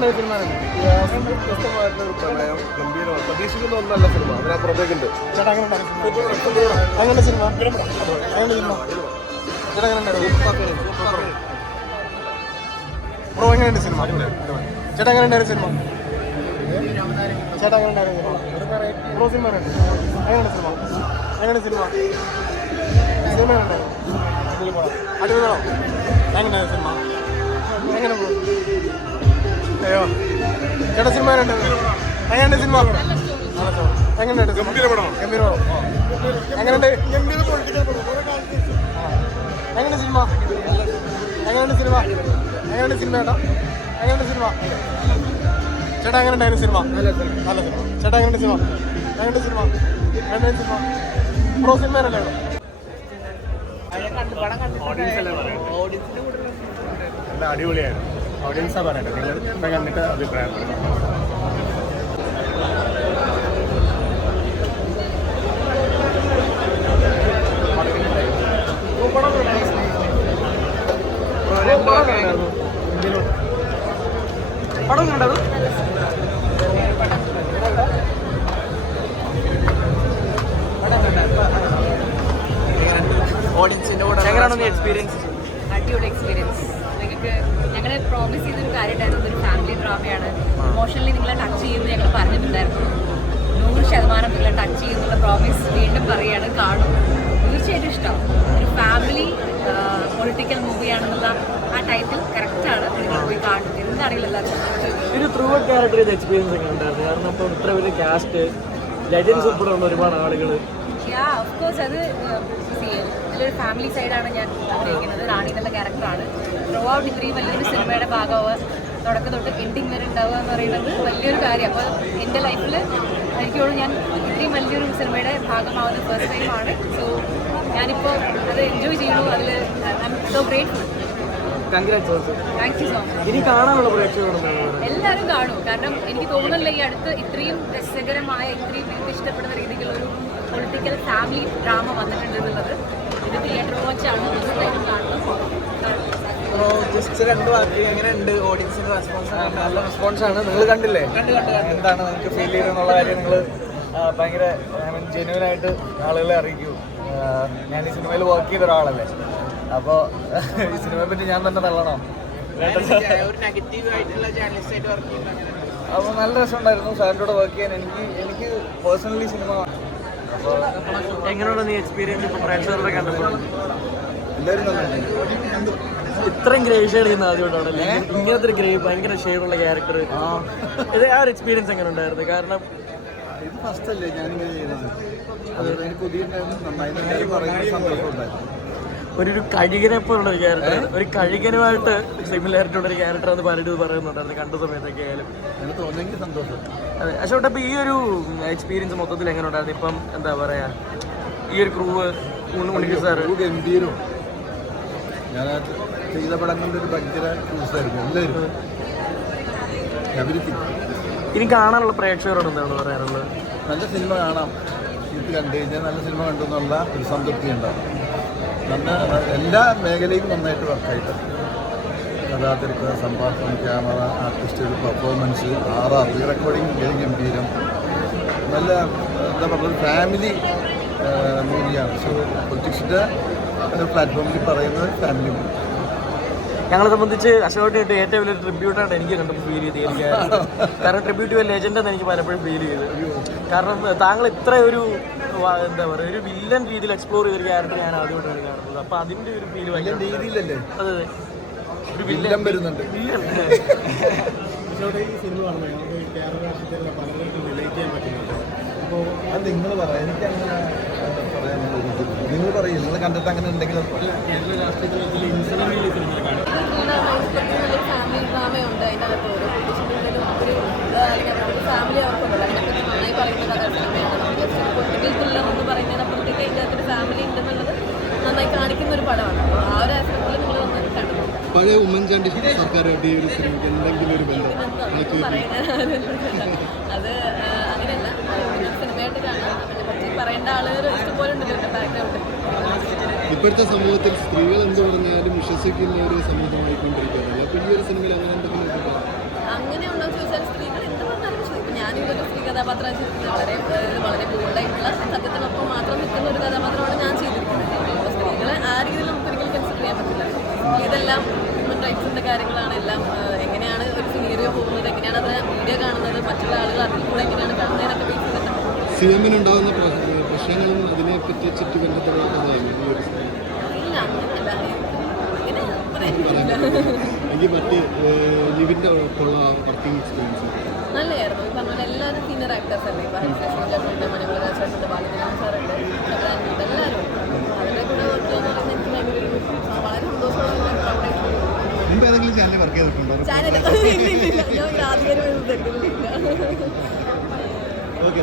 വ്യത്യസ്തമായിട്ടുള്ള പ്രണയം ഗംഭീരമാണ്. പ്രതീക്ഷിക്കുന്ന ഒന്നല്ല സിനിമ, അതിനപ്പുറത്തേക്കുണ്ട്. അങ്ങനെ സിനിമ ബ്രോ എങ്ങനെയുണ്ട് സിനിമ? ചേട്ടാ എങ്ങനെയുണ്ടായിരുന്നു സിനിമ? ചേട്ടാ എങ്ങനെയുണ്ടായിരുന്നു ബ്രോ? സിനിമ എങ്ങനെയുണ്ട് സിനിമ? എങ്ങനെയുണ്ട് സിനിമ? സിനിമ അടിപൊളിയാണോ? എങ്ങനെയായിരുന്നു സിനിമ? എങ്ങനെ ബ്രോ? അയ്യോ ചേട്ടാ സിനിമ എങ്ങനെയുണ്ട് സിനിമ? എങ്ങനെയുണ്ട് ഗംഭീരപടം? എങ്ങനെയുണ്ട്? എങ്ങനെയുണ്ട് സിനിമ? എങ്ങനെയുണ്ട് സിനിമ? എങ്ങനെയുണ്ട് സിനിമ ചേട്ടാ? എങ്ങനെയുണ്ട് സിനിമ? ചേട്ടാ എങ്ങനെയുണ്ടായിരുന്നു സിനിമ? നല്ല സിനിമ. ചേട്ടാ എങ്ങനെയുണ്ട് സിനിമ? എങ്ങനെയുണ്ട് സിനിമ? എങ്ങനെയുണ്ട് സിനിമ? ബ്രോ സിനിമ അല്ലേ? അടിപൊളിയായിരുന്നു. ഓഡിയൻസാ പറയട്ടെ, നിങ്ങൾ കണ്ടിട്ട് അഭിപ്രായം പറയും. പടം കണ്ടത് ഓഡിയൻസിന്റെ കൂടെ എങ്ങനെയാണോ എക്സ്പീരിയൻസ്? അടിപൊളി എക്സ്പീരിയൻസ്. നിങ്ങൾക്ക് ഞങ്ങൾ പ്രോമിസ് ചെയ്തൊരു കാര്യമായിരുന്നു, ഇതൊരു ഫാമിലി ഡ്രാമയാണ്, ഇമോഷണലി നിങ്ങളെ ടച്ച് ചെയ്യുമെന്ന് ഞങ്ങൾ പറഞ്ഞിട്ടുണ്ടായിരുന്നു. 100% നിങ്ങളെ ടച്ച് ചെയ്യുന്നുള്ള പ്രോമിസ് വീണ്ടും പറയുകയാണ്. കാണും, തീർച്ചയായിട്ടും ഇഷ്ടമാവും. ഒരു ഫാമിലി പൊളിറ്റിക്കൽ മൂവിയാണെന്നുള്ള ആ ടൈറ്റിൽ കറക്റ്റാണ്. നിങ്ങൾ പോയി കാണും, എന്താണെങ്കിലും എല്ലാവർക്കും ഒരു ത്രൂ ഔട്ട് ക്യാരക്ടർ ചെയ്ത എക്സ്പീരിയൻസ് ഒക്കെ ഉണ്ടായിരുന്നു. കാരണം ഇപ്പോൾ ഇത്ര വലിയ കാസ്റ്റ് ലെജൻസ് ഉൾപ്പെടെ ഉള്ള ഒരുപാട് ആളുകൾ. ഓഫ് കോഴ്സ് അത് നല്ലൊരു ഫാമിലി സൈഡാണ് ഞാൻ അഭിനയിക്കുന്നത്. റാണി എന്നുള്ള ക്യാരക്ടറാണ്. ത്രൂ ഔട്ട് ഇത്രയും വലിയൊരു സിനിമയുടെ ഭാഗമാവുക, തുടക്കം തൊട്ട് എൻഡിങ് വരെ ഉണ്ടാവുക എന്ന് പറയുന്നത് വലിയൊരു കാര്യം. അപ്പോൾ എൻ്റെ ലൈഫിൽ എനിക്കോട് ഞാൻ ഇത്രയും വലിയൊരു സിനിമയുടെ ഭാഗമാവുന്നത് ഫസ്റ്റ് ടൈമാണ്. സോ ഞാനിപ്പോൾ അത് എൻജോയ് ചെയ്യുന്നു. അതിൽ I M so grateful. Thank you so much. ഇനി കാണാനുള്ള പ്രേക്ഷകരുണ്ട്, എല്ലാവരും കാണും. കാരണം എനിക്ക് തോന്നുന്നില്ല ഈ അടുത്ത് ഇത്രയും രസകരമായ, ഇത്രയും എനിക്ക് ഇഷ്ടപ്പെടുന്ന രീതിയിലുള്ള ഒരു പൊളിറ്റിക്കൽ ഫാമിലി ഡ്രാമ വന്നിട്ടുണ്ട് എന്നുള്ളത്. ഇത് തിയേറ്റർ വാച്ചാണ്, തീർച്ചയായിട്ടും കാണുന്നത്. ജസ്റ്റ് 2 വാക്ക് എങ്ങനെയുണ്ട്? ഓഡിയൻസിന്റെ റെസ്പോൺസ് നല്ല റെസ്പോൺസാണ്. നിങ്ങൾ കണ്ടില്ലേ? എന്താണ് നിങ്ങൾക്ക് ഫീൽ ചെയ്തെന്നുള്ള കാര്യം നിങ്ങൾ ഭയങ്കര ജെന്യുവനായിട്ട് ആളുകളെ അറിയിക്കൂ. ഞാൻ ഈ സിനിമയിൽ വർക്ക് ചെയ്ത ഒരാളല്ലേ, അപ്പോൾ ഈ സിനിമയെ പറ്റി ഞാൻ തന്നെ തള്ളണോ? അപ്പോൾ നല്ല രസമുണ്ടായിരുന്നു സാറിൻ്റെ കൂടെ വർക്ക് ചെയ്യാൻ. എനിക്ക് പേഴ്സണലി സിനിമ. അപ്പോൾ എങ്ങനെയുള്ള നീ എക്സ്പീരിയൻസ് ഇപ്പോൾ പ്രേക്ഷകരുടെ കണ്ടപ്പോൾ? എല്ലാവരും നന്നായിരുന്നു. ഇത്രയും ഗ്രേ ഷെയ്ഡ് ചെയ്യുന്ന ആദ്യമായിട്ടാണല്ലേ ഇങ്ങനത്തെ ഒരു ഗ്രേ ഭയങ്കര ഷെയ്ഡുള്ള ക്യാരക്ടർ? ഇത് ആ ഒരു എക്സ്പീരിയൻസ് എങ്ങനെ ഉണ്ടായിരുന്നു? കാരണം ഇത് ഫസ്റ്റ് അല്ലേ ഞാനിങ്ങനെ ചെയ്യുന്നത്. അത് എനിക്ക് പുതിയിട്ടുണ്ടായിരുന്നു, നന്നായി പറയുന്ന സന്തോഷമുണ്ടായിരുന്നു. ഒരു കഴുകനെ പോലുള്ള ഒരു ക്യാരക്ടർ, ഒരു കഴുകനുമായിട്ട് സിമിലാരിറ്റി ഉള്ള ഒരു ക്യാരക്ടർ എന്ന് പറയുന്നുണ്ടായിരുന്നു കണ്ട സമയത്തൊക്കെ ആയാലും. എനിക്ക് തോന്നിയെങ്കിൽ സന്തോഷം. അതെ. അശോട്ട്, അപ്പോൾ ഈ ഒരു എക്സ്പീരിയൻസ് മൊത്തത്തിൽ എങ്ങനെ ഉണ്ടായിരുന്നു? ഇപ്പം എന്താ പറയുക, ഈ ഒരു ക്രൂവ് സാറ് ഗംഭീരവും. ഞാൻ ചെയ്ത പടങ്ങളുടെ ഒരു ഭയങ്കര ക്രൂസായിരുന്നു എല്ലാവരും. ഇനി കാണാനുള്ള പ്രേക്ഷകരോട് എന്താണ് പറയാനുള്ളത്? നല്ല സിനിമ കാണാം. ഇത് കണ്ടു കഴിഞ്ഞാൽ നല്ല സിനിമ കണ്ടു എന്നുള്ള ഒരു സംതൃപ്തി ഉണ്ടാവും. എല്ലാ മേഖലയും നന്നായിട്ട് വർക്കായിട്ട് കഥാതിരക്ക്, സംഭാഷണം, camera, artist, performance, RR recording ഗംഭീരം. നല്ല എന്താ പറയുക, ഫാമിലി മൂവിയാണ്. സോ പൊളിറ്റിക്സിൻ്റെ പ്ലാറ്റ്ഫോമിൽ പറയുന്നത് ഫാമിലി മൂവി. ഞങ്ങളെ സംബന്ധിച്ച് അശോകനായിട്ട് ഏറ്റവും വലിയൊരു ട്രിബ്യൂട്ടാണ് എനിക്ക് കണ്ടപ്പോൾ ഫീൽ ചെയ്ത്. എനിക്ക് കാരണം ട്രിബ്യൂട്ട് ടു എ ലെജൻഡ് എന്ന് എനിക്ക് പലപ്പോഴും ഫീൽ ചെയ്ത്. കാരണം താങ്കൾ ഇത്ര ഒരു എന്താ പറയുക, ഒരു വില്ലൻ രീതിയിൽ എക്സ്പ്ലോർ ചെയ്തൊരു ക്യാരക്ടർ ഞാൻ ആദ്യമായിട്ടാണ് കാണുന്നത്. അപ്പോൾ അതിൻ്റെ ഒരു ഫീൽ ഭയങ്കര രീതിയിലല്ലേ? അതെ, ഒരു വില്ലൻ വരുന്നുണ്ട്. വില്ലൻ ഈ സിനിമ കാണുമ്പോൾ നമുക്ക് കേരള രാഷ്ട്രീയത്തിലുള്ള പലർക്കും റിലേറ്റ് ചെയ്യാൻ പറ്റുന്നുണ്ട്. അപ്പോൾ അത് നിങ്ങൾ പറയാം, എനിക്കങ്ങനെ പറയാൻ നിങ്ങൾ പറയും, നിങ്ങൾ കണ്ടിട്ട് അങ്ങനെ എന്തെങ്കിലും കേരള രാഷ്ട്രീയത്തിൽ ഇൻസിഡൻറ്റ് സിനിമ കാണും. ഫാമിലി ഡ്രാമയുണ്ട് അതിനകത്ത്. ഒരു ഫാമിലി അവർക്കുണ്ടല്ലോ, അതിനെപ്പറ്റി നന്നായി പറയുന്ന സിനിമയാണ്. പൊളിറ്റിക്കൽ ത്രില്ലർ എന്ന് പറയുന്നതിനപ്പുറത്തേക്ക് അതിൻ്റെ അകത്തൊരു ഫാമിലി ഉണ്ടെന്നുള്ളത് നന്നായി കാണിക്കുന്ന ഒരു പടമാണ്. അപ്പോൾ ആ ഒരു ആസ്പെക്റ്റിൽ നിങ്ങൾ വന്ന് കണ്ടു. പഴയ ഉമ്മൻചാണ്ടി സർക്കാരുമായിട്ട് ഈ ഒരു സിനിമയ്ക്ക് എന്തെങ്കിലും ഒരു ബന്ധം അത് അങ്ങനെയല്ല. പിന്നെ സിനിമയായിട്ട് കാണാം. അതിനെപ്പറ്റി പറയേണ്ട ആളുകൾ ഇഷ്ടംപോലെ ഉണ്ടല്ലോ ബാക്ക്ഗ്രൗണ്ട്. ഇപ്പോഴത്തെ സമൂഹത്തിൽ സ്ത്രീകൾ എന്ത് പറഞ്ഞാലും വിശ്വസിക്കുന്ന ഒരു സമൂഹമായിക്കൊണ്ടിരിക്കുകയാണ്. അപ്പോൾ ഈ ഒരു സിനിമയിൽ അങ്ങനെ എന്തെങ്കിലും അങ്ങനെയുണ്ടോ എന്ന് ചോദിച്ചാൽ സ്ത്രീകൾ എന്ത് പറഞ്ഞാലും ശരി. ഇപ്പം ഞാനിതൊരു സ്ത്രീ കഥാപാത്രം ചെയ്തിരിക്കുന്നത് വളരെ ബോൾഡായിട്ടുള്ള സത്യത്തിനൊപ്പം മാത്രം നിൽക്കുന്ന ഒരു കഥാപാത്രമാണ് ഞാൻ ചെയ്തിരിക്കുന്നത്. അപ്പോൾ സ്ത്രീകളെ ആ രീതിയിൽ നമുക്ക് ഒരിക്കലും കൺസിഡർ ചെയ്യാൻ പറ്റില്ല. ഇതെല്ലാം ഹ്യൂമൻ റൈറ്റ്സിൻ്റെ കാര്യങ്ങളാണ്. എല്ലാം എങ്ങനെയാണ് ഒരു സിനീറിയോ പോകുന്നത്, എങ്ങനെയാണ് അത് വീഡിയോ കാണുന്നത്, മറ്റുള്ള ആളുകൾ അതിൽ കൂടെ എങ്ങനെയാണ് കാണുന്നതിനൊക്കെ ബേസ് ചെയ്തിട്ടാണ്. സിഎമ്മിനുണ്ടാകുന്ന പ്രശ്നങ്ങളും അതിനെപ്പറ്റി ചുറ്റുബന്ധപ്പെട്ട ഇല്ല, അങ്ങനെയല്ല, അങ്ങനെ പറയാനില്ല. എനിക്ക് മറ്റ് ലിവിൻ്റെ ഉള്ള വർക്കിംഗ് എക്സ്പീരിയൻസ് നല്ലതായിരുന്നു. ഈ പറഞ്ഞ പോലെ എല്ലാവരും സീനിയർ ആക്ടേഴ്സ് അല്ലേ. ഇപ്പോൾ ഹരിശേഷൻ ചേട്ടനുണ്ട്, മണിമല ചേട്ടനുണ്ട്, ബാലചന്ദ്രൻ സാറുണ്ട്, ശബ്ദാനുണ്ട്, എല്ലാവരും അവരുടെ കൂടെ വർക്ക് ചെയ്യാന്ന് പറയുന്നത് എനിക്ക് ഭയങ്കര ഒരു വളരെ സന്തോഷമുള്ള പ്രൗഡായിട്ടുള്ള മുമ്പ് ഏതെങ്കിലും ചാനൽ വർക്ക് ചെയ്തിട്ടുണ്ടോ? ചാനൽ ഞാൻ ആദ്യം തരുന്നില്ല. ഓക്കെ